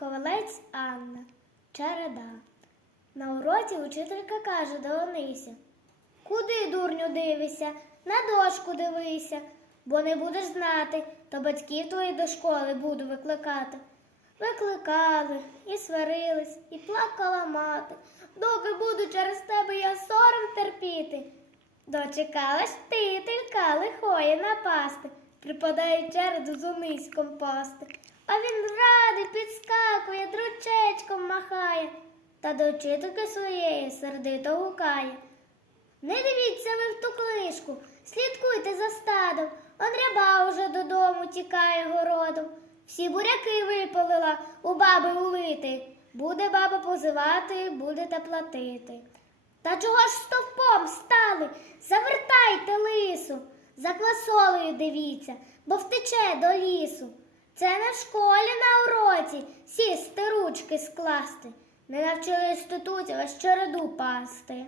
Ковалець Анна, Череда. На уроці учителька каже до Онися. Куди, дурню, дивишся? На дошку дивися, бо не будеш знати, то батьків твої до школи буду викликати. Викликали, і сварились, і плакала мати. Доки буду через тебе я сором терпіти. Дочекалась втителька лихої напасти, припадає череду з ониськом пасти. А він махає, та до вчительки своєї сердито гукає. Не дивіться ви в ту книжку, слідкуйте за стадом, он ряба уже додому тікає городом. Всі буряки випалила у баби улити. Буде баба позивати, будете платити. Та чого ж стовпом стали? Завертайте лису, за квасолею дивіться, бо втече до лісу. Це в школі на уроці сісти ручки скласти. Не навчили інституті а череду пасти.